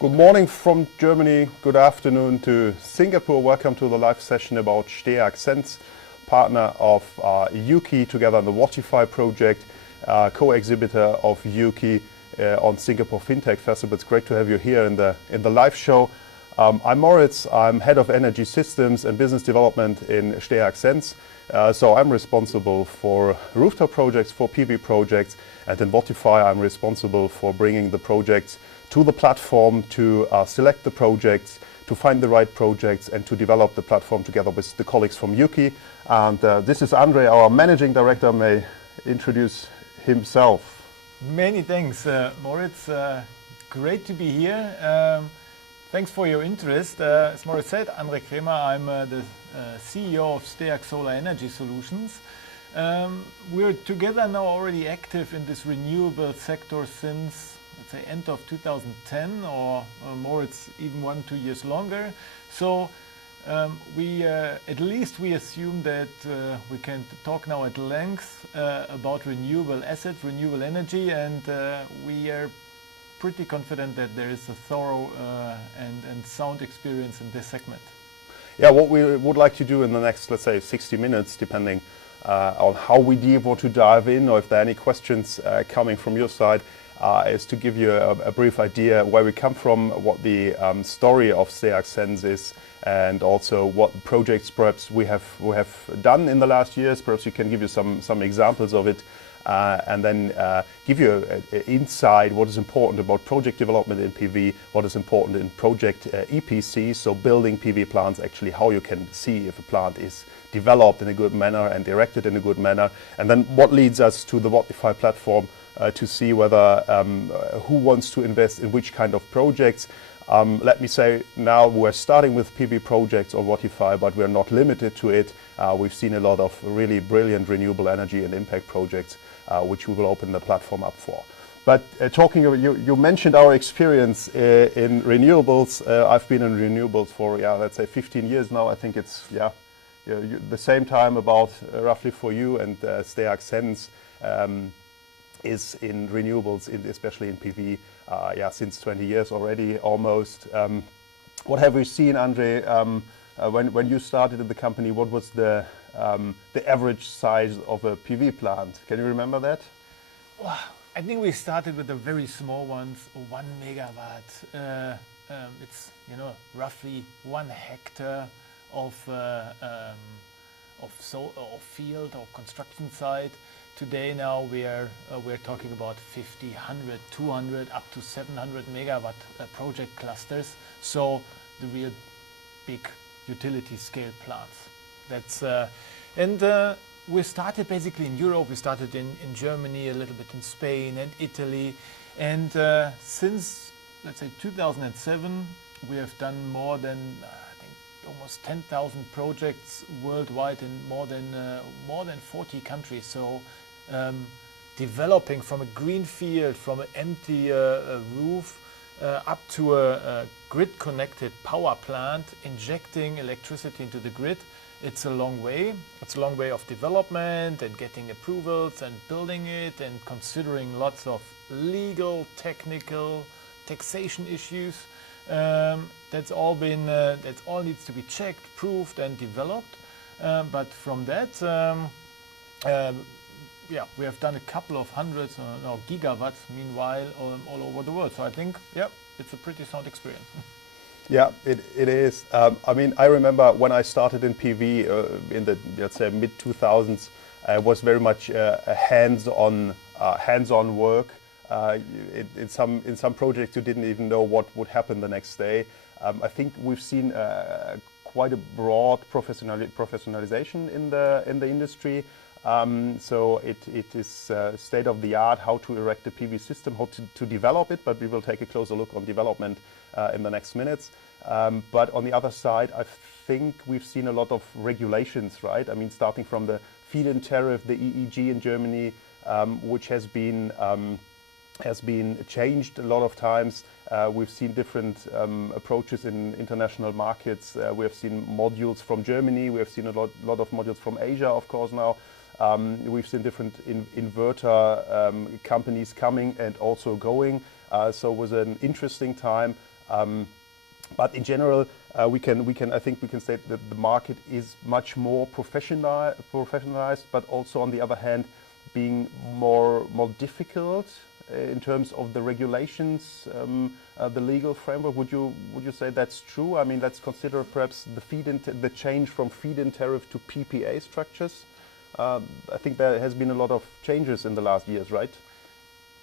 Good morning from Germany, good afternoon to Singapore. Welcome to the live session about STEAG Sense, partner of Yuki, together on the wattify project, co-exhibitor of Yuki on Singapore FinTech Festival. It's great to have you here in the live show. I'm Moritz, I'm head of energy systems and business development in STEAG Sense. So I'm responsible for rooftop projects, for PV projects, and in wattify I'm responsible for bringing the projects to the platform, to select the projects, to find the right projects, and to develop the platform together with the colleagues from Yuki. And this is Andre, our managing director, may introduce himself. Many thanks, Moritz. Great to be here. Thanks for your interest. As Moritz said, Andre Kremer, I'm the CEO of STEAG Solar Energy Solutions. We're together now already active in this renewable sector since, let's say, end of 2010 or Moritz even 1-2 years longer. So at least we assume that we can talk now at length about renewable assets, renewable energy, and we are pretty confident that there is a thorough and sound experience in this segment. Yeah, what we would like to do in the next, let's say, 60 minutes, depending on how we want to dive in, or if there are any questions coming from your side, is to give you a brief idea where we come from, what the story of STEAG Sense is, and also what projects perhaps we have done in the last years. Perhaps you can give you some examples of it. And then give you an insight what is important about project development in PV, what is important in project EPC, so building PV plants, actually how you can see if a plant is developed in a good manner and erected in a good manner, and then what leads us to the wattify platform to see whether who wants to invest in which kind of projects. Let me say now we're starting with PV projects on wattify, but we're not limited to it. We've seen a lot of really brilliant renewable energy and impact projects which we will open the platform up for. But talking about, you mentioned our experience in renewables. I've been in renewables for, let's say 15 years now. I think it's, the same time about roughly for you, and STEAG Sense is in renewables, especially in PV, since 20 years already, almost. What have we seen, Andre, when you started in the company? What was the average size of a PV plant? Can you remember that? Well, I think we started with the very small ones, 1 megawatt. It's roughly 1 hectare of field or construction site. Today now we're talking about 50, 100, 200, up to 700 megawatt project clusters. So the real big utility scale plants. That's we started basically in Europe. We started in Germany, a little bit in Spain and Italy, and since, let's say, 2007, we have done more than almost 10,000 projects worldwide in more than 40 countries. So developing from a green field, from an empty roof, up to a grid-connected power plant, injecting electricity into the grid. It's a long way. It's a long way of development and getting approvals and building it and considering lots of legal, technical, taxation issues. That's all needs to be checked, proved, and developed. But from that, we have done a couple of hundreds or gigawatts meanwhile all over the world. So I think, it's a pretty sound experience. Yeah, it is. I mean, I remember when I started in PV in the, let's say, mid-2000s, it was very much a hands-on work. In some projects, you didn't even know what would happen the next day. I think we've seen quite a broad professionalization in the industry. So it is state of the art how to erect a PV system, how to develop it, but we will take a closer look on development in the next minutes. But on the other side, I think we've seen a lot of regulations, right? I mean, starting from the feed-in tariff, the EEG in Germany, which has been changed a lot of times. We've seen different approaches in international markets. We have seen modules from Germany. We have seen a lot of modules from Asia, of course, now. We've seen different inverter companies coming and also going. So it was an interesting time. But in general, I think we can state that the market is much more professionalized, but also on the other hand, being more difficult in terms of the regulations, the legal framework. Would you say that's true? I mean, let's consider perhaps the change from feed-in tariff to PPA structures. I think there has been a lot of changes in the last years, right?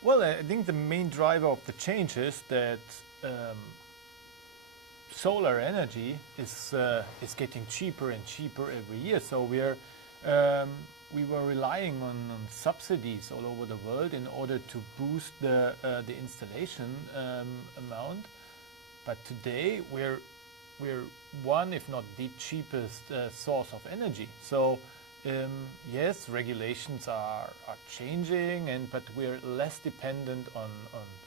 Well, I think the main driver of the change is that solar energy is getting cheaper and cheaper every year. So we were relying on subsidies all over the world in order to boost the installation amount. But today we're one, if not the cheapest source of energy. So yes, regulations are changing, but we're less dependent on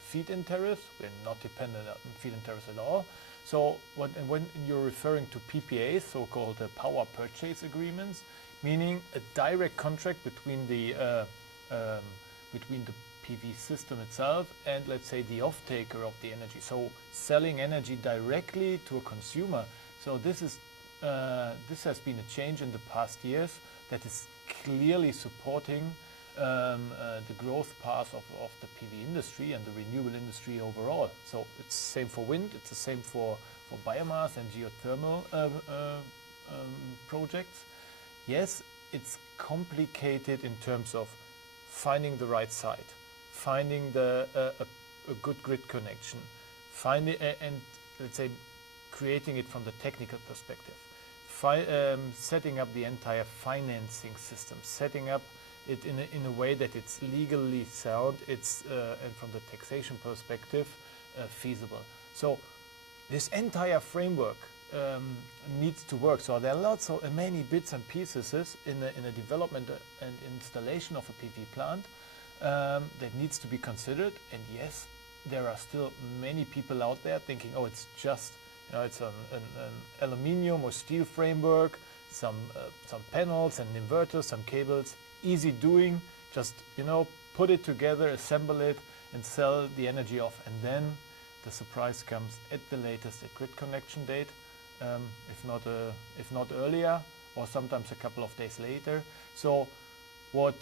feed-in tariffs. We're not dependent on feed-in tariffs at all. So when you're referring to PPAs, so-called power purchase agreements, meaning a direct contract between the PV system itself and, let's say, the off-taker of the energy. So selling energy directly to a consumer. So this has been a change in the past years that is clearly supporting the growth path of the PV industry and the renewable industry overall. So it's the same for wind, it's the same for biomass and geothermal projects. Yes, it's complicated in terms of finding the right site, finding a good grid connection, and let's say creating it from the technical perspective, setting up the entire financing system, setting up it in a way that it's legally sound, and from the taxation perspective feasible. So this entire framework needs to work. So there are many bits and pieces in the development and installation of a PV plant that needs to be considered. And yes, there are still many people out there thinking, oh, it's just, it's an aluminium or steel framework, some panels and inverters, some cables, easy doing, just put it together, assemble it and sell the energy off. And then the surprise comes at the latest at grid connection date, if not earlier, or sometimes a couple of days later. So what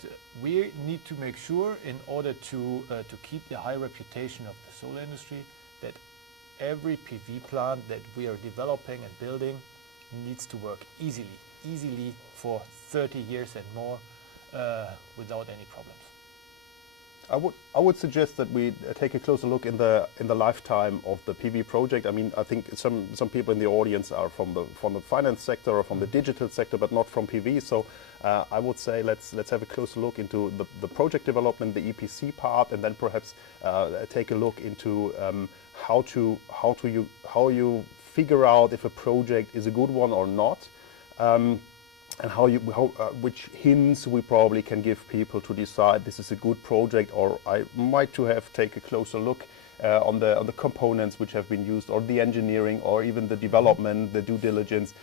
we need to make sure in order to keep the high reputation of the solar industry, that every PV plant that we are developing and building needs to work easily for 30 years and more without any problems. I would suggest that we take a closer look in the lifetime of the PV project. I mean, I think some people in the audience are from the finance sector or from the digital sector, but not from PV. So I would say let's have a closer look into the project development, the EPC part, and then perhaps take a look into how you figure out if a project is a good one or not. And which hints we probably can give people to decide this is a good project, or I might to have take a closer look on the components which have been used, or the engineering, or even the development, the due diligence.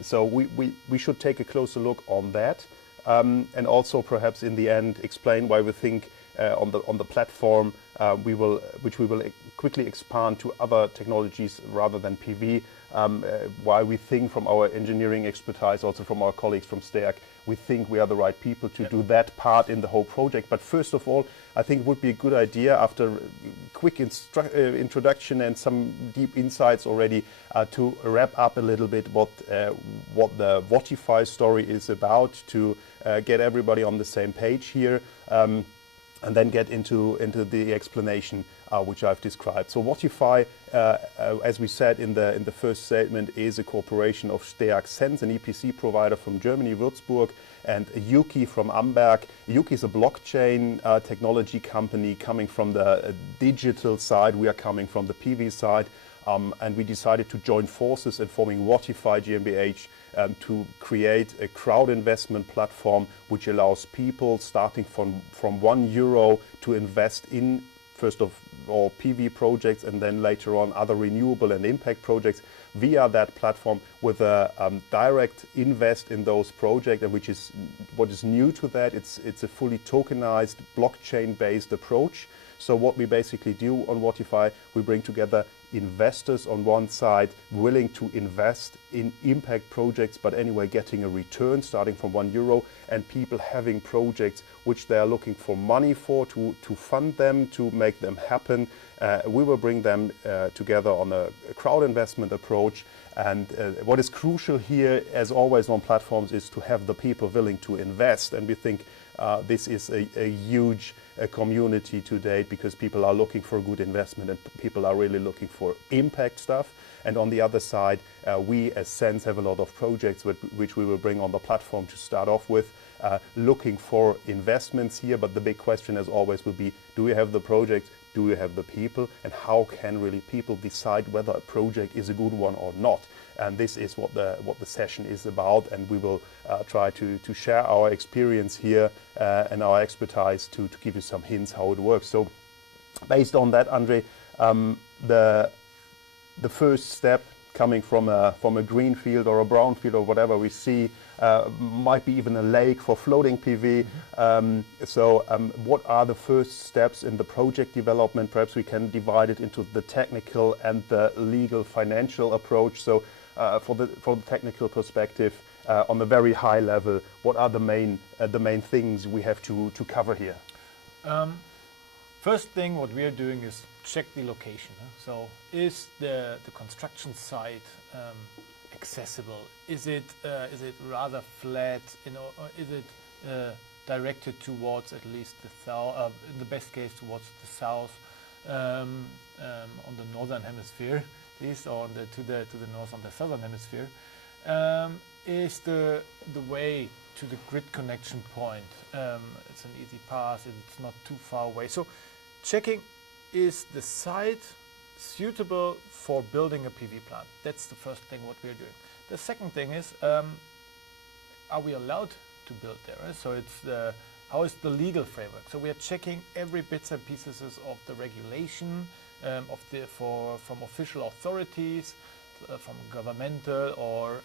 So we should take a closer look on that, and also perhaps in the end explain why we think on the platform which we will quickly expand to other technologies rather than PV. Why we think from our engineering expertise, also from our colleagues from STEAG, we think we are the right people to do that part in the whole project. But first of all, I think it would be a good idea, after a quick introduction and some deep insights already, to wrap up a little bit what the wattify story is about, to get everybody on the same page here. And then get into the explanation which I've described. So wattify, as we said in the first statement, is a corporation of STEAG Sense, an EPC provider from Germany, Würzburg, and Yuki from Amberg. Yuki is a blockchain technology company coming from the digital side. We are coming from the PV side. And we decided to join forces in forming wattify GmbH to create a crowd investment platform which allows people starting from €1 to invest in, first of or PV projects, and then later on other renewable and impact projects via that platform with a direct invest in those projects, and which is what is new to that. It's a fully tokenized, blockchain-based approach. So what we basically do on wattify, we bring together investors on one side willing to invest in impact projects, but anyway getting a return starting from €1, and people having projects which they are looking for money for, to fund them, to make them happen. We will bring them together on a crowd investment approach. And what is crucial here, as always on platforms, is to have the people willing to invest. And we think this is a huge community to date, because people are looking for good investment and people are really looking for impact stuff. And on the other side, we as Sense have a lot of projects which we will bring on the platform to start off with, looking for investments here. But the big question, as always, will be, do we have the project? Do we have the people? And how can really people decide whether a project is a good one or not? And this is what the session is about. And we will try to share our experience here and our expertise to give you some hints how it works. So based on that, Andre, the first step coming from a green field or a brown field or whatever we see, might be even a lake for floating PV. What are the first steps in the project development? Perhaps we can divide it into the technical and the legal financial approach. So for the technical perspective, on the very high level, what are the main things we have to cover here? First thing what we are doing is check the location. So is the construction site accessible? Is it rather flat? Or is it directed towards at least the south? In the best case, towards the south, on the northern hemisphere, at least, or to the north on the southern hemisphere. Is the way to the grid connection point? It's an easy pass. It's not too far away. So checking, is the site suitable for building a PV plant? That's the first thing what we are doing. The second thing is, are we allowed to build there? So it's how is the legal framework? So we are checking every bits and pieces of the regulation from official authorities, from governmental or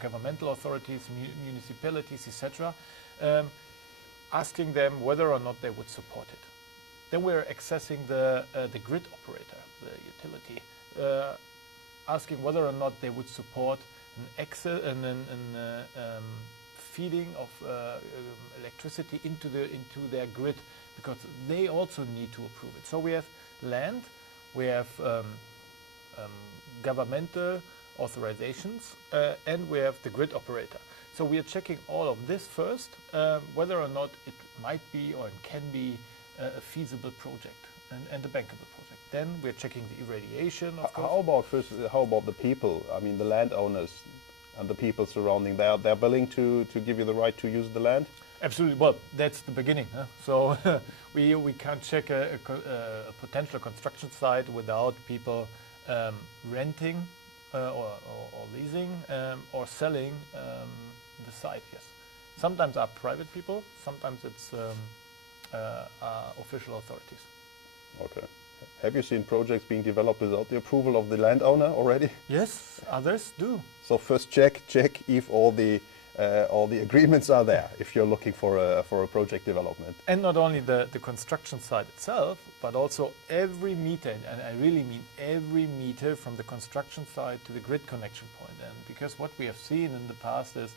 governmental authorities, municipalities, etc. Asking them whether or not they would support it. Then we're accessing the grid operator, the utility, asking whether or not they would support an feeding of electricity into their grid, because they also need to approve it. So we have land, we have governmental authorizations, and we have the grid operator. So we are checking all of this first, whether or not it might be or it can be a feasible project and a bankable project. Then we're checking the irradiation, of course. How about the people? I mean, the landowners and the people surrounding. They're willing to give you the right to use the land? Absolutely. Well, that's the beginning. So we can't check a potential construction site without people renting or leasing or selling the site. Yes. Sometimes are private people. Sometimes it's official authorities. Okay. Have you seen projects being developed without the approval of the landowner already? Yes, others do. So first check if all the agreements are there, if you're looking for a project development. And not only the construction site itself, but also every meter, and I really mean every meter from the construction site to the grid connection point. And because what we have seen in the past is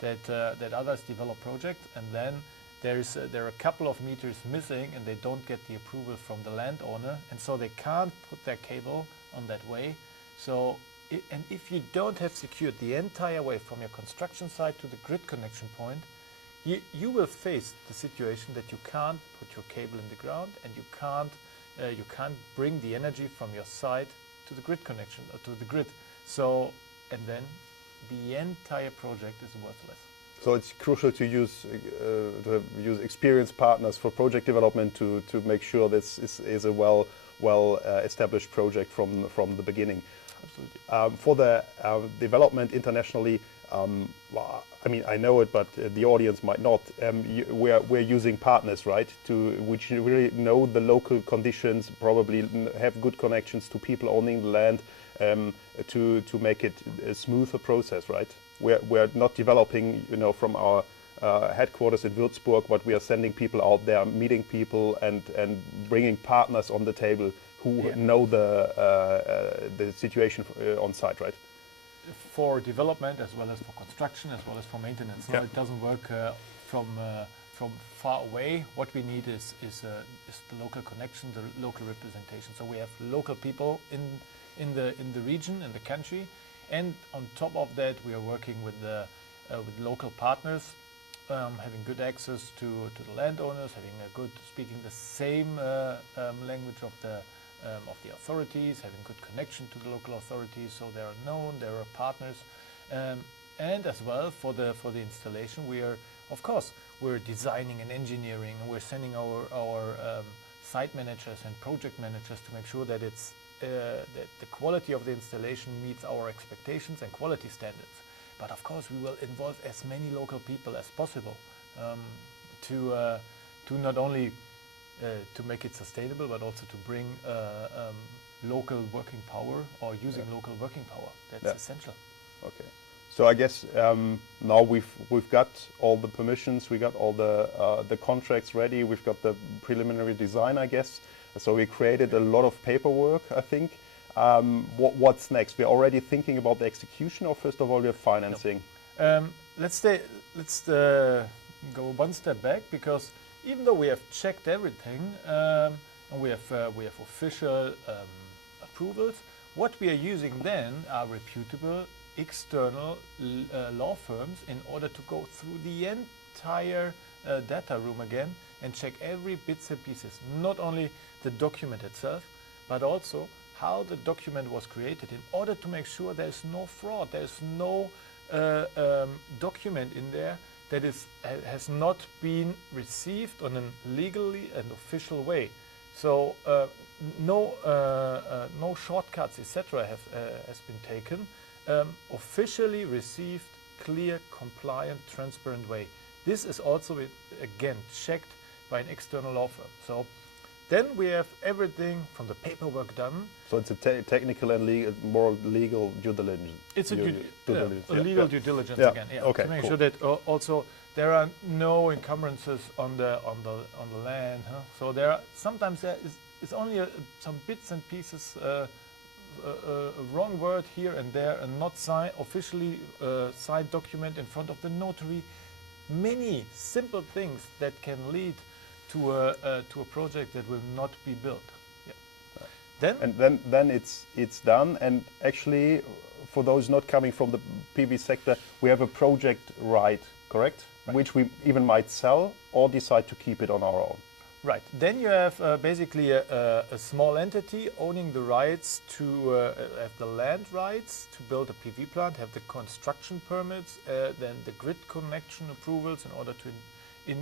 that others develop projects, and then there are a couple of meters missing and they don't get the approval from the landowner, and so they can't put their cable on that way. So, and if you don't have secured the entire way from your construction site to the grid connection point, you will face the situation that you can't put your cable in the ground, and you can't bring the energy from your site to the grid connection, or to the grid. So, and then the entire project is worthless. So it's crucial to use experienced partners for project development to make sure this is a well established project from the beginning. Absolutely. For the development internationally, Well, I mean, I know it, but the audience might not. We're using partners, right, which really know the local conditions, probably have good connections to people owning the land, to make it a smoother process, right? We're not developing, you know, from our headquarters in Würzburg, but we are sending people out there, meeting people, and bringing partners on the table who know the situation on site, right? For development as well as for construction as well as for maintenance. No, it doesn't work from far away. What we need is the local connection, the local representation. So we have local people in the region, in the country, and on top of that, we are working with local partners, having good access to the landowners, speaking the same language of the authorities, having good connection to the local authorities, so they are known, they are partners, and as well for the installation, we're designing and engineering, and we're sending our site managers and project managers to make sure that that the quality of the installation meets our expectations and quality standards. But of course, we will involve as many local people as possible to not only to make it sustainable, but also to bring local working power, or using local working power. That's essential. Okay. So I guess now we've got all the permissions, we got all the contracts ready, we've got the preliminary design, I guess. So we created a lot of paperwork, I think. What's next? We're already thinking about the execution, or first of all, we're financing? No. Let's go one step back, because even though we have checked everything and we have official approvals, what we are using then are reputable external law firms in order to go through the entire data room again and check every bits and pieces, not only the document itself, but also how the document was created, in order to make sure there's no fraud, there's no document in there that has not been received on a legally and official way. So no shortcuts, etc. has been taken. Officially received, clear, compliant, transparent way. This is also again checked by an external law firm. So then we have everything from the paperwork done. So it's a technical and more legal due diligence. It's a legal due diligence again. Yeah. Okay, to make cool. sure that also there are no encumbrances on the land. Huh? So sometimes there is only some bits and pieces, a wrong word here and there, and not officially signed document in front of the notary. Many simple things that can lead to a project that will not be built. Yeah. Then it's done. And actually, for those not coming from the PV sector, we have a project right, correct? Right. Which we even might sell or decide to keep it on our own. Right. Then you have basically a small entity owning the rights to have the land rights to build a PV plant, have the construction permits, then the grid connection approvals in order to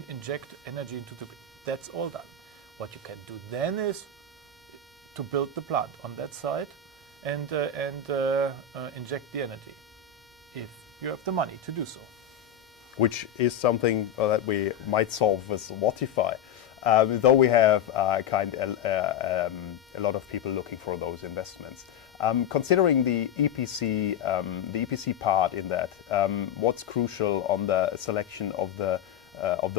inject energy into the grid. That's all done. What you can do then is to build the plant on that site and inject the energy, if you have the money to do so. Which is something that we might solve with wattify. Though we have a lot of people looking for those investments. Considering the EPC part in that, what's crucial on the selection of the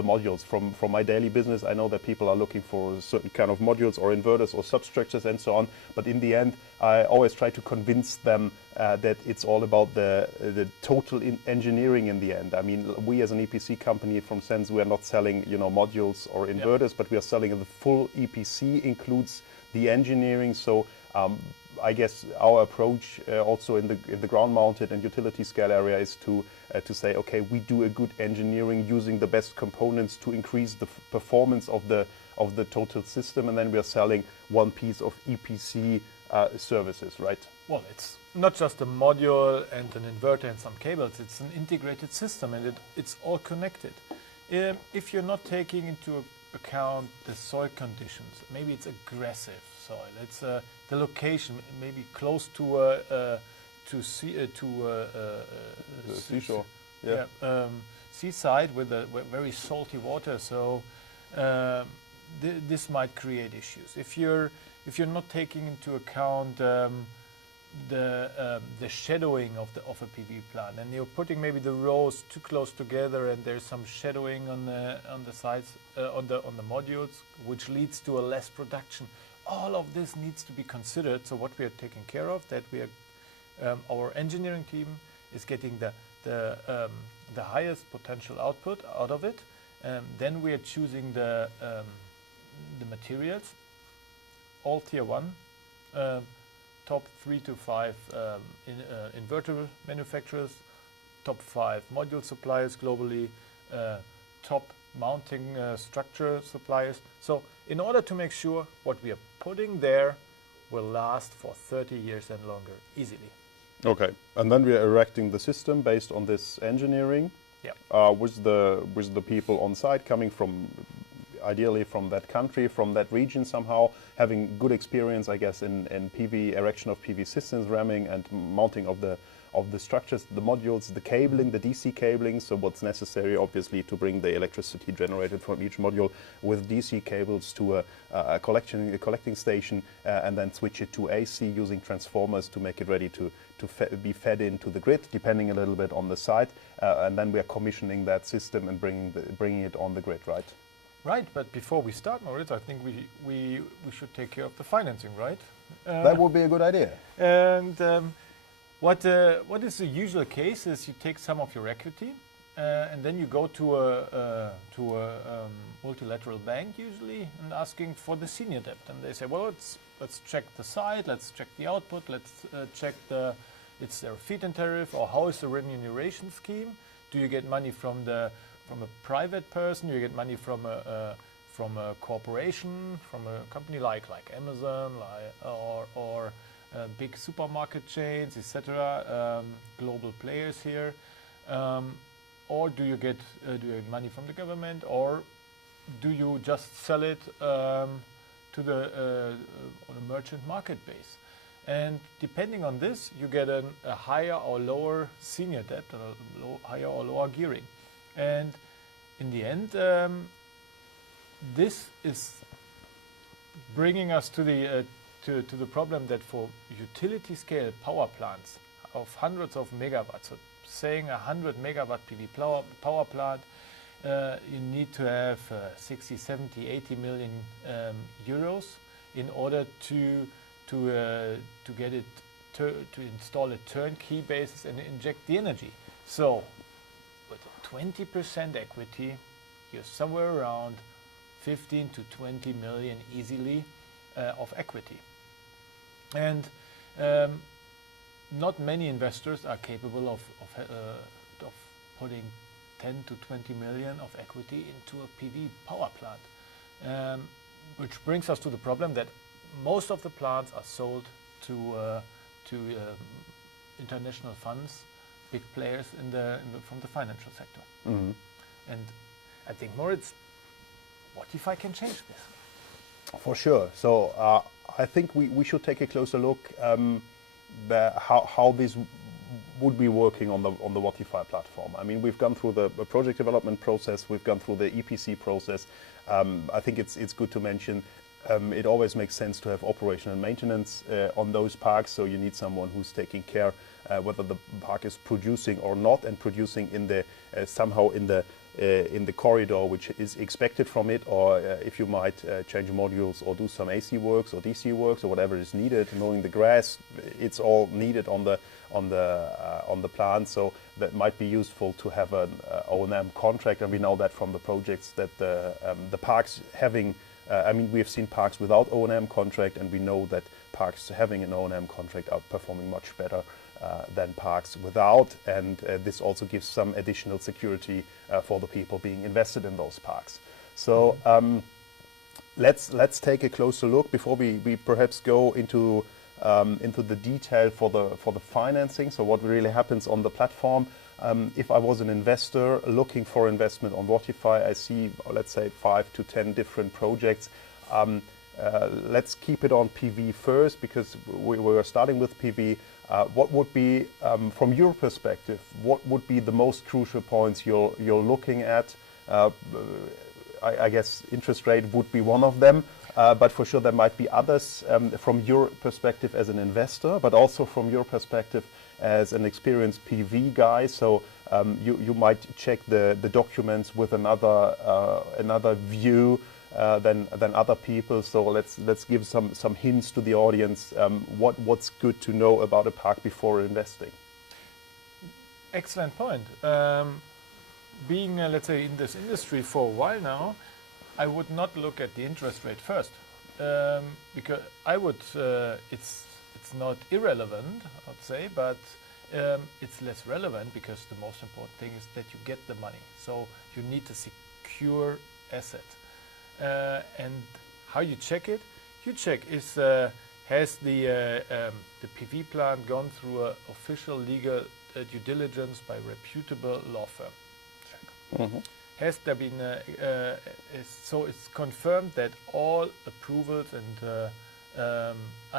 modules? From my daily business, I know that people are looking for certain kind of modules or inverters or substructures and so on. But in the end, I always try to convince them that it's all about the total engineering in the end. I mean, we as an EPC company from Sense, we are not selling modules or inverters, but we are selling the full EPC, includes the engineering. So I guess our approach also in the ground mounted and utility scale area is to say, okay, we do a good engineering using the best components to increase the performance of the total system, and then we are selling one piece of EPC services, right? Well, it's not just a module and an inverter and some cables, it's an integrated system, and it's all connected. If you're not taking into account the soil conditions, maybe it's aggressive soil, it's the location, maybe close to to The seashore. yeah, seaside with very salty water. So this might create issues if you're not taking into account the shadowing of a PV plant, and you're putting maybe the rows too close together, and there's some shadowing on the sides on the modules, which leads to a less production. All of this needs to be considered. So what we are taking care of, that we are our engineering team is getting the highest potential output out of it. Then we are choosing the materials, all tier 1. Top 3 to 5 inverter manufacturers, top 5 module suppliers globally, top mounting structure suppliers. So in order to make sure what we are putting there will last for 30 years and longer, easily. Okay, and then we are erecting the system based on this engineering. Yeah. With the people on site coming from, ideally from that country, from that region somehow, having good experience, I guess, in PV, erection of PV systems, ramming and mounting of the structures, the modules, the cabling, the DC cabling. So what's necessary, obviously, to bring the electricity generated from each module with DC cables to a collecting station, and then switch it to AC using transformers to make it ready to be fed into the grid, depending a little bit on the site. And then we are commissioning that system and bringing it on the grid, right? Right, but before we start, Moritz, I think we should take care of the financing, right? That would be a good idea. And what is the usual case is you take some of your equity, and then you go to a multilateral bank usually and asking for the senior debt, and they say, well, let's check the site, let's check the output, let's check is there a feed-in tariff, or how is the remuneration scheme? Do you get money from a private person? Do you get money from a corporation, from a company like Amazon, or big supermarket chains, etc., global players here, or do you get money from the government, or do you just sell it to on a merchant market base? And depending on this, you get a higher or lower senior debt, higher or lower gearing. And in the end, this is bringing us to the problem that for utility scale power plants of hundreds of megawatts, so saying 100 megawatt PV power plant, you need to have 60, 70, 80 million euros in order to get it to install a turnkey basis and inject the energy. So with 20% equity, you're somewhere around 15 to 20 million easily of equity. And not many investors are capable of putting 10 to 20 million of equity into a PV power plant, which brings us to the problem that most of the plants are sold to international funds, big players from the financial sector. Mm-hmm. And I think, Moritz, wattify can change this. For sure. So I think we should take a closer look how this would be working on the wattify platform. I mean, we've gone through the project development process, we've gone through the EPC process. I think it's good to mention it always makes sense to have operation and maintenance on those parks. So you need someone who's taking care whether the park is producing or not, and producing in the somehow in the corridor which is expected from it, or if you might change modules or do some AC works or DC works or whatever is needed, mowing the grass, it's all needed on the plant. So that might be useful to have an O&M contract, and we know that from the projects that the parks having. I mean, we have seen parks without O&M contract, and we know that parks having an O&M contract are performing much better than parks without, and this also gives some additional security for the people being invested in those parks. So let's take a closer look before we perhaps go into the detail for the financing. So what really happens on the platform. If I was an investor looking for investment on wattify, I see, let's say, 5 to 10 different projects. Let's keep it on PV first, because we were starting with PV. What would be, from your perspective, what would be the most crucial points you're looking at? I guess interest rate would be one of them, but for sure there might be others from your perspective as an investor, but also from your perspective as an experienced PV guy. So you might check the documents with another view than other people. So let's give some hints to the audience. What's good to know about a park before investing? Excellent point. Being, let's say, in this industry for a while now, I would not look at the interest rate first, because I would. It's not irrelevant, I'd say, but it's less relevant because the most important thing is that you get the money. So you need a secure asset, and how you check it? You check has the PV plant gone through an official legal due diligence by a reputable law firm? Mm-hmm. Has there been, so it's confirmed that all approvals and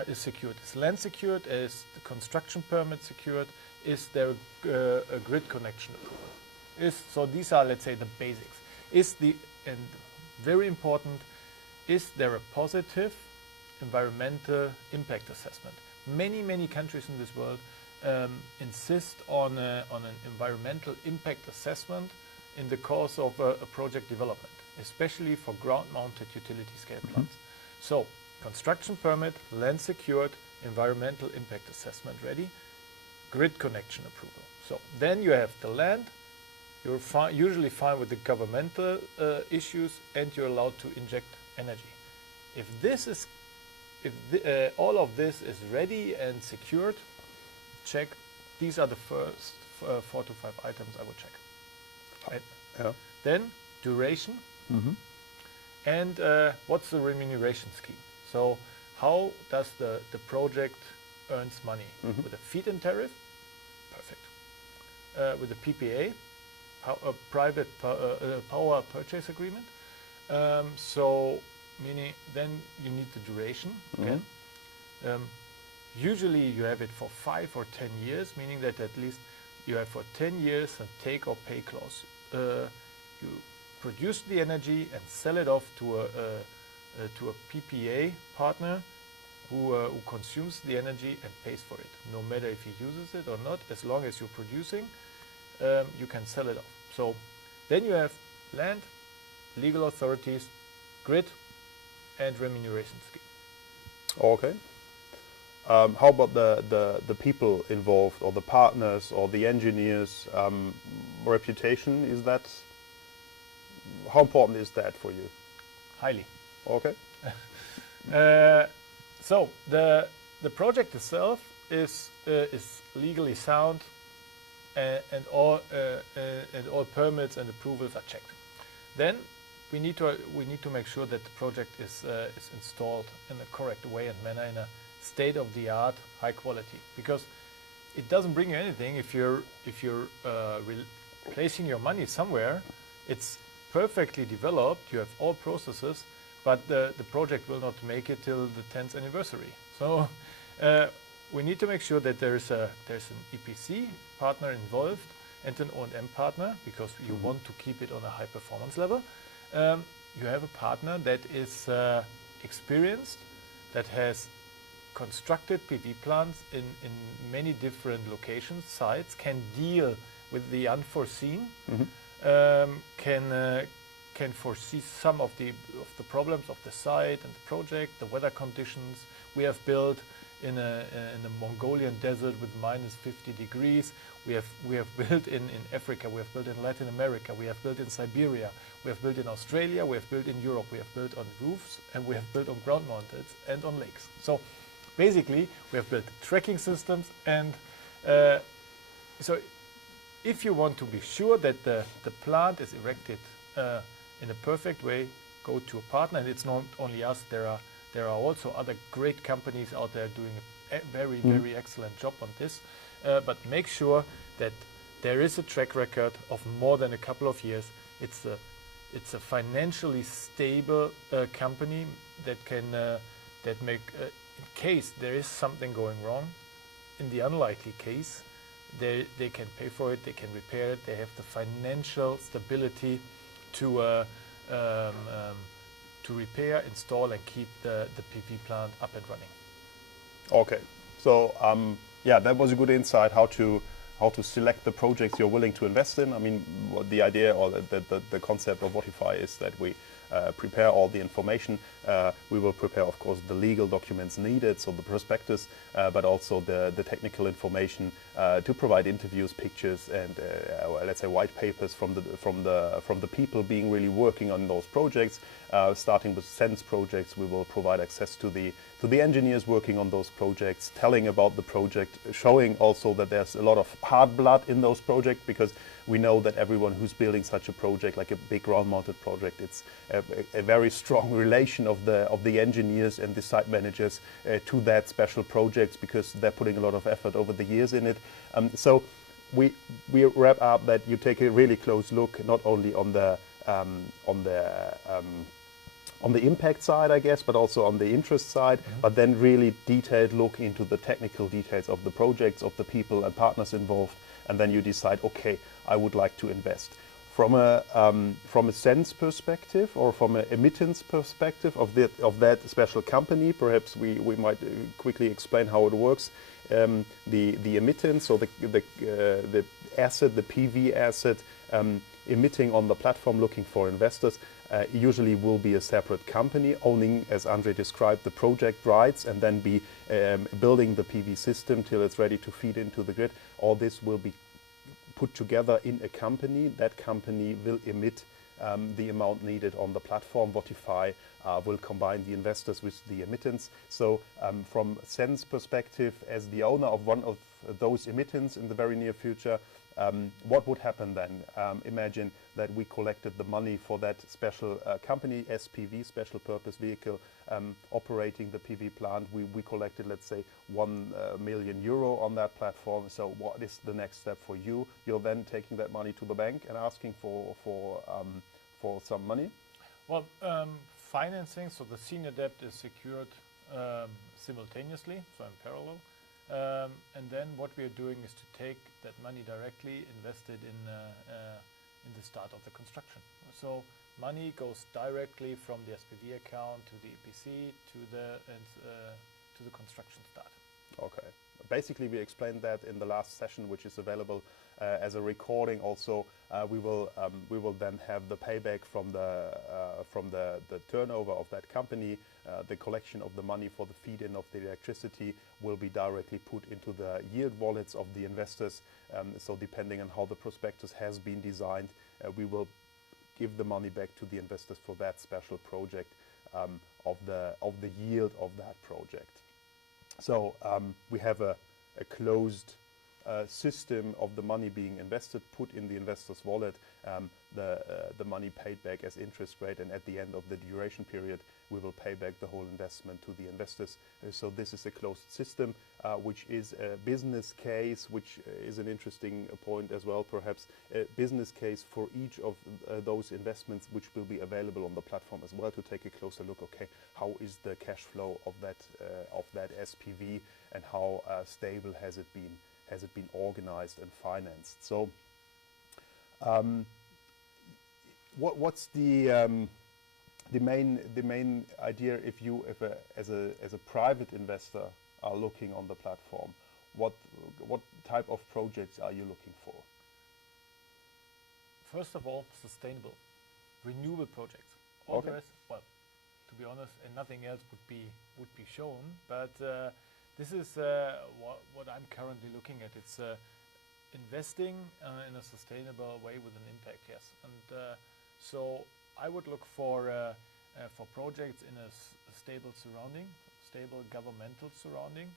is secured. Is land secured? Is the construction permit secured? Is there a grid connection approval? So these are, let's say, the basics. And very important, is there a positive environmental impact assessment? Many countries in this world insist on an environmental impact assessment in the course of a project development, especially for ground-mounted utility-scale plants. So, construction permit, land secured, environmental impact assessment ready, grid connection approval. So, then you have the land, you're usually fine with the governmental issues, and you're allowed to inject energy. If all of this is ready and secured, check. These are the first 4 to 5 items I would check. Right. Yeah. Then duration, and what's the remuneration scheme? So how does the project earns money? With a feed-in tariff? Perfect. With a PPA, a private power purchase agreement. So meaning then you need the duration again. Usually you have it for 5 or 10 years, meaning that at least you have for 10 years a take or pay clause. You produce the energy and sell it off to a PPA partner who consumes the energy and pays for it. No matter if he uses it or not, as long as you're producing, you can sell it off. So then you have land, legal authorities, grid, and remuneration scheme. Okay. How about the people involved, or the partners, or the engineers? Reputation, is that, how important is that for you? Highly. Okay. So the project itself is legally sound, and all permits and approvals are checked. Then we need to make sure that the project is installed in a correct way and manner, in a state-of-the-art, high quality. Because it doesn't bring you anything if you're placing your money somewhere. It's perfectly developed. You have all processes, but the project will not make it till the 10th anniversary. So we need to make sure that there's an EPC partner involved and an O&M partner, because you want to keep it on a high performance level. You have a partner that is experienced, that has constructed PV plants in many different locations, sites, can deal with the unforeseen, can foresee some of the problems of the site and the project, the weather conditions. We have built in a Mongolian desert with -50 degrees. We have built in Africa. We have built in Latin America. We have built in Siberia. We have built in Australia. We have built in Europe. We have built on roofs, and we have built on ground mounted and on lakes. So basically, we have built tracking systems, and so if you want to be sure that the plant is erected in a perfect way, go to a partner. And it's not only us. There are also other great companies out there doing a very excellent job on this. But make sure that there is a track record of more than a couple of years. It's a financially stable company that can in case there is something going wrong, in the unlikely case, they can pay for it, they can repair it, they have the financial stability to repair, install, and keep the PV plant up and running. Okay, so yeah, that was a good insight how to select the projects you're willing to invest in. I mean, the idea or the concept of wattify is that we prepare all the information. We will prepare, of course, the legal documents needed, so the prospectus, but also the technical information to provide interviews, pictures, and let's say white papers from the people being really working on those projects. Starting with sense projects, we will provide access to the engineers working on those projects, telling about the project, showing also that there's a lot of hard blood in those projects, because we know that everyone who's building such a project, like a big ground-mounted project, it's a very strong relation of the engineers and the site managers to that special project, because they're putting a lot of effort over the years in it. So we wrap up that you take a really close look, not only on the impact side, I guess, but also on the interest side, but then really detailed look into the technical details of the projects, of the people and partners involved, and then you decide, okay, I would like to invest. From a sense perspective or from an emittance perspective of that special company, perhaps we might quickly explain how it works. The emittance, or the asset, the PV asset, emitting on the platform looking for investors, usually will be a separate company owning, as Andre described, the project rights, and then be building the PV system till it's ready to feed into the grid. All this will be put together in a company. That company will emit the amount needed on the platform. wattify will combine the investors with the emittance. So from sense perspective, as the owner of one of those emittance in the very near future, what would happen then? Imagine that we collected the money for that special company, SPV, special purpose vehicle, operating the PV plant. We collected, let's say, 1 million euro on that platform. So what is the next step for you? You're then taking that money to the bank and asking for some money? Well, financing, so the senior debt is secured simultaneously, so in parallel. And then what we are doing is to take that money directly, invest it in the start of the construction. So money goes directly from the SPV account to the EPC to the construction start. Okay. Basically, we explained that in the last session, which is available as a recording. Also, we will then have the payback from the turnover of that company. The collection of the money for the feed-in of the electricity will be directly put into the yield wallets of the investors. So depending on how the prospectus has been designed, we will give the money back to the investors for that special project of the yield of that project. So we have a closed system of the money being invested, put in the investor's wallet, the money paid back as interest rate, and at the end of the duration period, we will pay back the whole investment to the investors. So this is a closed system, which is a business case, which is an interesting point as well, perhaps a business case for each of those investments, which will be available on the platform as well, to take a closer look. Okay, how is the cash flow of that SPV, and how stable has it been organized and financed? So what's the main idea if you as a private investor are looking on the platform? What type of projects are you looking for? First of all, sustainable, renewable projects. All Okay. the rest, well, to be honest, and nothing else would be shown. But this is what I'm currently looking at. It's investing in a sustainable way with an impact. Yes, and so I would look for projects in a stable surrounding, stable governmental surrounding,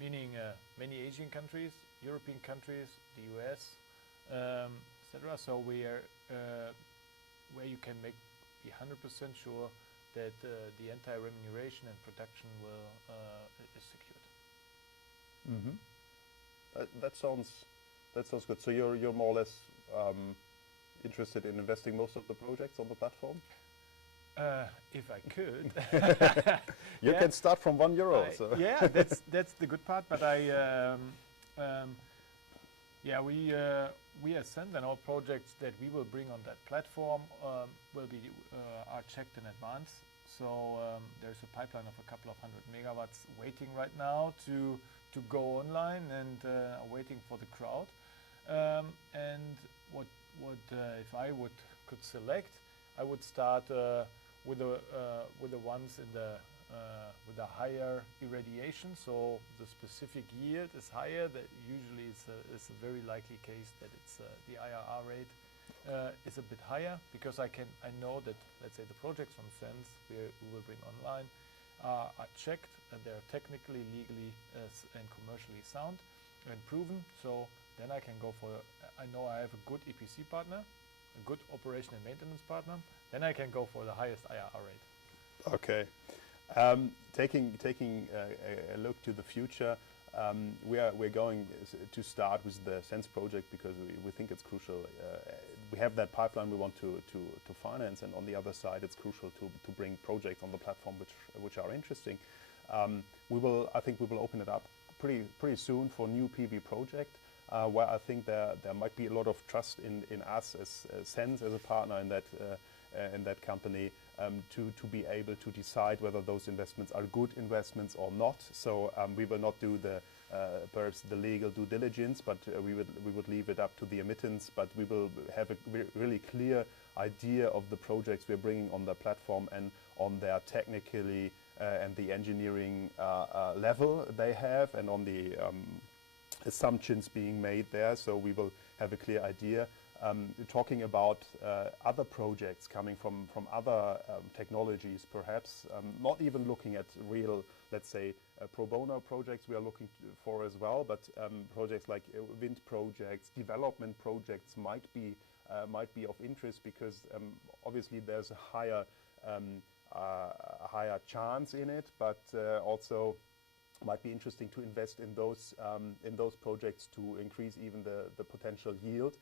meaning many Asian countries, European countries, the US, etc. So where you can be 100% sure that the entire remuneration and production is secured. Mm-hmm. That sounds good. So you're more or less interested in investing most of the projects on the platform? If I could. You can start from €1. So. Yeah, that's the good part. But we ascend, and all projects that we will bring on that platform are checked in advance. So there's a pipeline of a couple of 100 megawatts waiting right now to go online and waiting for the crowd. And what if I could select, I would start with the ones in the with a higher irradiation, so the specific yield is higher. That usually it's a very likely case that it's the IRR rate is a bit higher, because I know that, let's say, the projects from Sense we will bring online are checked, and they're technically, legally, and commercially sound and proven. So then I can go for, I know I have a good EPC partner, a good operation and maintenance partner, then I can go for the highest IRR rate. Okay. Taking a look to the future, we're going to start with the Sense project because we think it's crucial. We have that pipeline we want to finance, and on the other side, it's crucial to bring projects on the platform which are interesting. I think we will open it up pretty soon for new PV project, where I think there might be a lot of trust in us as Sense as a partner in that company, to be able to decide whether those investments are good investments or not. So we will not do perhaps the legal due diligence, but we would leave it up to the emittents. But we will have a really clear idea of the projects we're bringing on the platform and on their technically and the engineering level they have, and on the assumptions being made there. So we will have a clear idea. Talking about other projects coming from other technologies, perhaps, not even looking at real, let's say, pro bono projects we are looking for as well, but projects like wind projects, development projects might be of interest, because obviously there's a higher chance in it, but also might be interesting to invest in those projects to increase even the potential yield.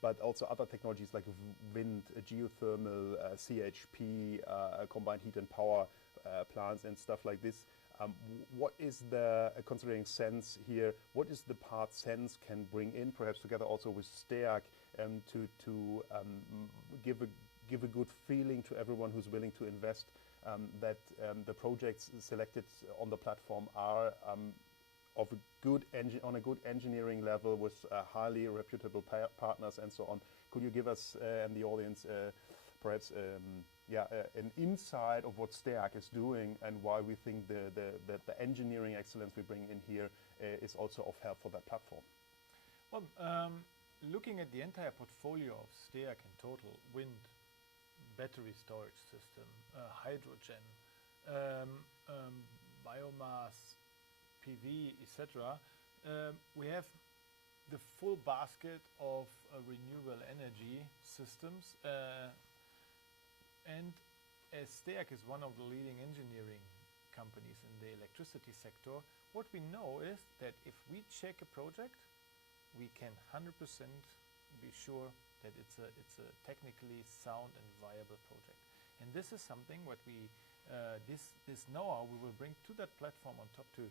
But also other technologies like wind, geothermal, CHP, combined heat and power plants and stuff like this. What is considering Sense here, what is the part Sense can bring in, perhaps together also with STEAG, to give a good feeling to everyone who's willing to invest, that the projects selected on the platform are on a good engineering level with highly reputable partners and so on. Could you give us and the audience perhaps an insight of what STEAG is doing and why we think the engineering excellence we bring in here is also of help for that platform? Well, looking at the entire portfolio of STEAG in total, wind, battery storage system, hydrogen, biomass, PV, etc. We have the full basket of renewable energy systems, and as STEAG is one of the leading engineering companies in the electricity sector, what we know is that if we check a project, we can 100% be sure that it's a technically sound and viable project. And this is something what we this know-how we will bring to that platform on top to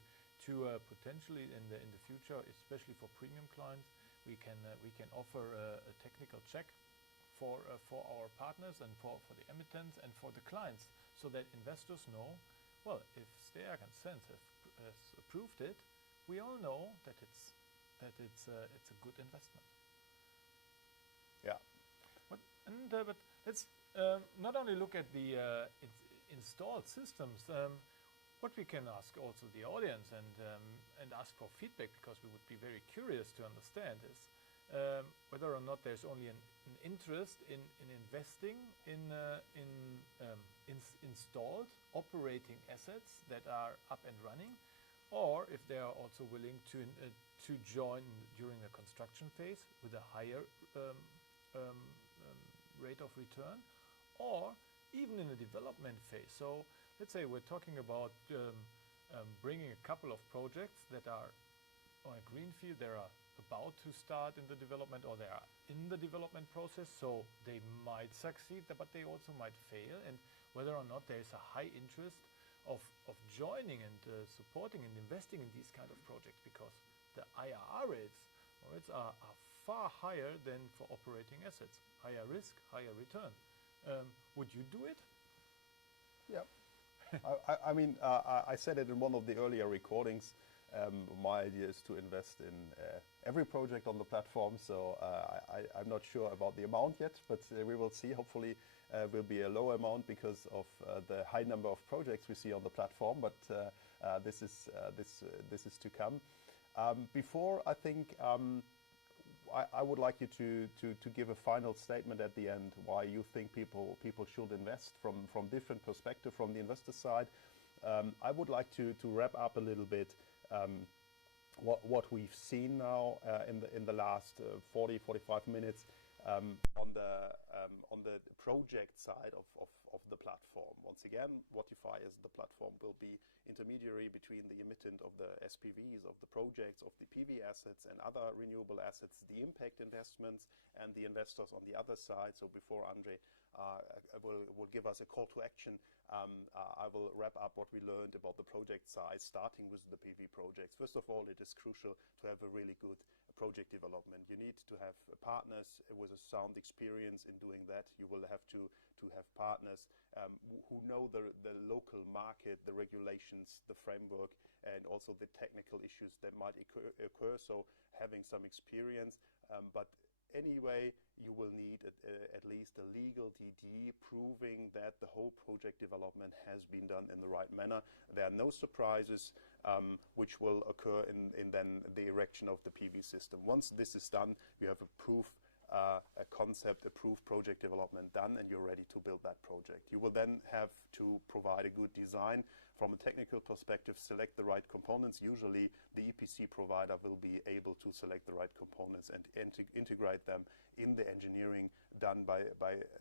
potentially in the future, especially for premium clients, we can offer a technical check for our partners and for the emittents and for the clients, so that investors know, well, if STEAG and Sense has approved it, we all know that it's a good investment. Yeah. But let's not only look at the installed systems. What we can ask also the audience and ask for feedback, because we would be very curious to understand is whether or not there's only an interest in investing in installed operating assets that are up and running, or if they are also willing to join during the construction phase with a higher rate of return, or even in the development phase. So let's say we're talking about bringing a couple of projects that are on a greenfield. There are about to start in the development, or they are in the development process, so they might succeed, but they also might fail, and whether or not there is a high interest of joining and supporting and investing in these kind of projects, because the IRR rates are far higher than for operating assets. Higher risk, higher return. Would you do it? Yeah. I mean, I said it in one of the earlier recordings. My idea is to invest in every project on the platform, so I'm not sure about the amount yet, but we will see. Hopefully will be a low amount because of the high number of projects we see on the platform, but this is to come. Before, I think I would like you to give a final statement at the end why you think people should invest from different perspective from the investor side. I would like to wrap up a little bit what we've seen now in the last 40-45 minutes on the project side of the platform. Once again, wattify as the platform will be intermediary between the emittent of the SPVs, of the projects, of the PV assets and other renewable assets, the impact investments, and the investors on the other side. So before Andre will give us a call to action, I will wrap up what we learned about the project size, starting with the PV projects. First of all, it is crucial to have a really good project development. You need to have partners with a sound experience in doing that. You will have to have partners who know the local market, the regulations, the framework, and also the technical issues that might occur. So having some experience, but anyway, you will need at least a legal DD proving that the whole project development has been done in the right manner. There are no surprises which will occur in then the erection of the PV system. Once this is done, you have a proof, a concept, approved project development done, and you're ready to build that project. You will then have to provide a good design from a technical perspective, select the right components. Usually the EPC provider will be able to select the right components and integrate them in the engineering done by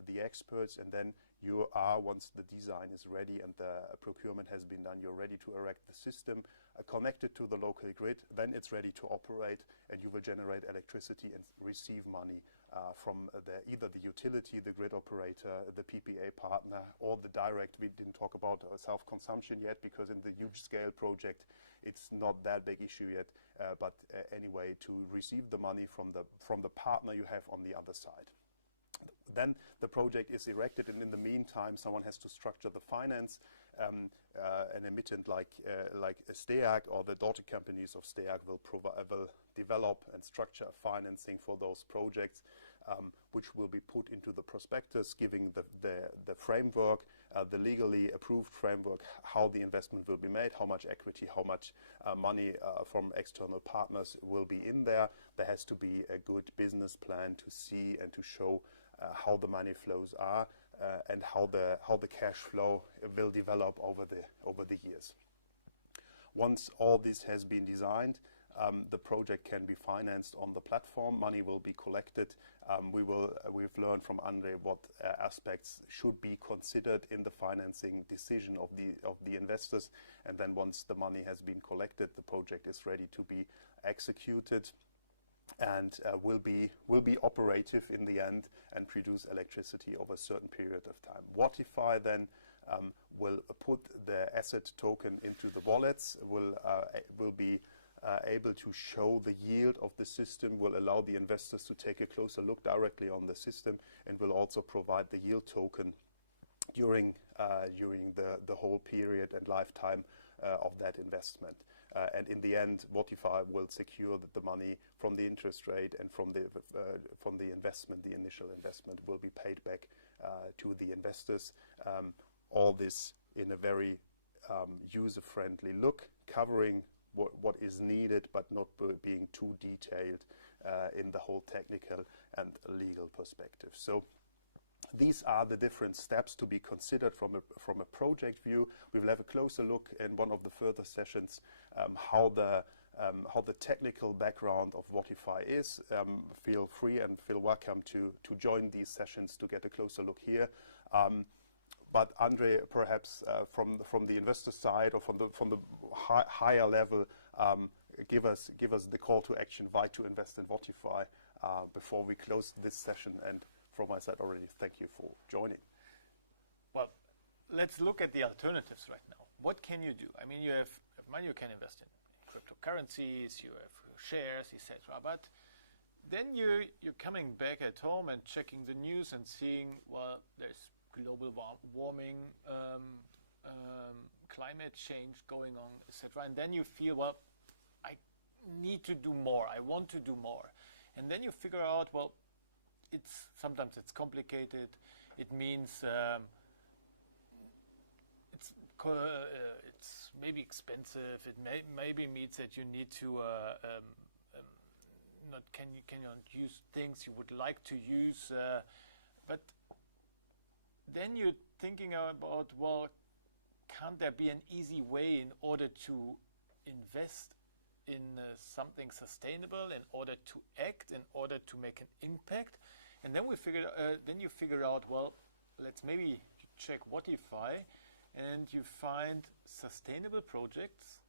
the experts, and then you are, once the design is ready and the procurement has been done, you're ready to erect the system, connected to the local grid. Then it's ready to operate, and you will generate electricity and receive money from either the utility, the grid operator, the PPA partner, or the direct. We didn't talk about self-consumption yet, because in the huge scale project it's not that big issue yet, but anyway, to receive the money from the partner you have on the other side. Then the project is erected, and in the meantime someone has to structure the finance. An emittent like STEAG or the daughter companies of STEAG will develop and structure financing for those projects, which will be put into the prospectus, giving the framework, the legally approved framework, how the investment will be made, how much equity, how much money from external partners will be in there. There has to be a good business plan to see and to show how the money flows are and how the cash flow will develop over the years. Once all this has been designed, the project can be financed on the platform. Money will be collected. We've learned from Andre what aspects should be considered in the financing decision of the investors. And then once the money has been collected, the project is ready to be executed, and will be operative in the end and produce electricity over a certain period of time. Wattify then will put the asset token into the wallets, will be able to show the yield of the system, will allow the investors to take a closer look directly on the system, and will also provide the yield token during the whole period and lifetime of that investment. And in the end, wattify will secure that the money from the interest rate and from the investment, the initial investment, will be paid back to the investors. All this in a very user-friendly look, covering what is needed, but not being too detailed in the whole technical and legal perspective. So these are the different steps to be considered from a project view. We will have a closer look in one of the further sessions how the technical background of wattify is. Feel free and feel welcome to join these sessions to get a closer look here. But Andre, perhaps from the investor side or from the higher level, give us the call to action, why to invest in wattify, before we close this session. And from my side already, thank you for joining. Well, let's look at the alternatives right now. What can you do? I mean, you have money you can invest in cryptocurrencies, you have shares, etc. But then you're coming back at home and checking the news and seeing, well, there's global warming, climate change going on, etc. And then you feel, well, I need to do more. I want to do more. And then you figure out, well, sometimes it's complicated. It means it's maybe expensive. It maybe means that you need to cannot use things you would like to use. But then you're thinking about, well, can't there be an easy way in order to invest in something sustainable, in order to act, in order to make an impact? And then you figure out, well, let's maybe check wattify, and you find sustainable projects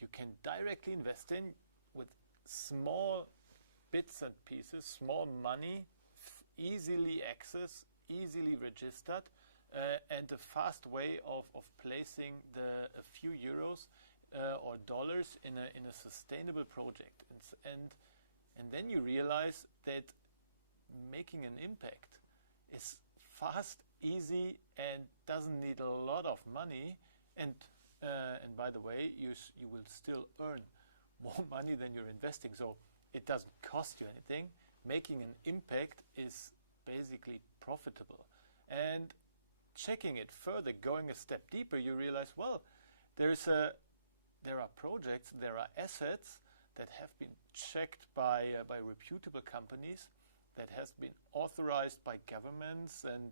you can directly invest in with small bits and pieces, small money, easily accessed, easily registered, and a fast way of placing a few euros or dollars in a sustainable project. And then you realize that making an impact is fast, easy, and doesn't need a lot of money. And by the way, you will still earn more money than you're investing. So it doesn't cost you anything. Making an impact is basically profitable. And checking it further, going a step deeper, you realize, well, there are projects, there are assets that have been checked by reputable companies, that has been authorized by governments and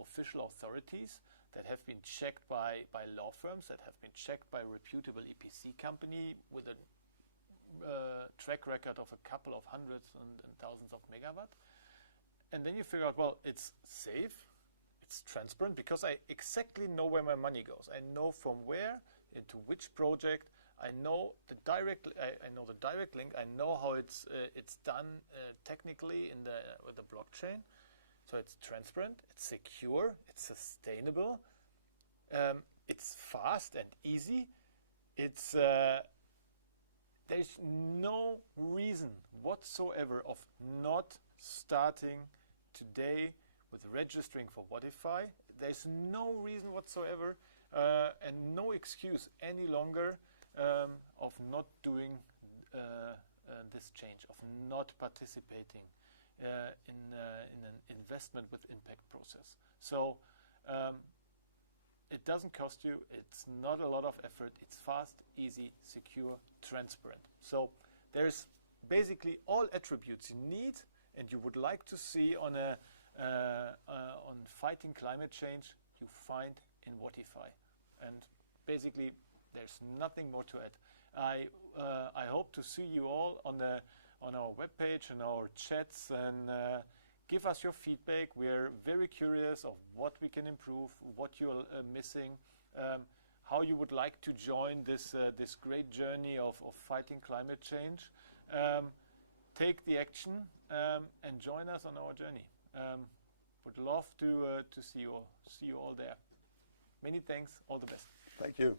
official authorities, that have been checked by law firms, that have been checked by a reputable EPC company with a track record of a couple of hundreds and thousands of megawatt. And then you figure out, well, it's safe, it's transparent, because I exactly know where my money goes. I know from where into which project. I know the direct link. I know how it's done technically with the blockchain. So it's transparent, it's secure, it's sustainable, it's fast and easy. There's no reason whatsoever of not starting today with registering for wattify. There's no reason whatsoever and no excuse any longer of not doing this change, of not participating in an investment with impact process. So it doesn't cost you, it's not a lot of effort, it's fast, easy, secure, transparent. So there's basically all attributes you need and you would like to see on fighting climate change, you find in wattify. And basically there's nothing more to add. I hope to see you all on our webpage and our chats, and give us your feedback. We're very curious of what we can improve, what you're missing, how you would like to join this great journey of fighting climate change. Take the action and join us on our journey. Would love to see you all there. Many thanks. All the best. Thank you.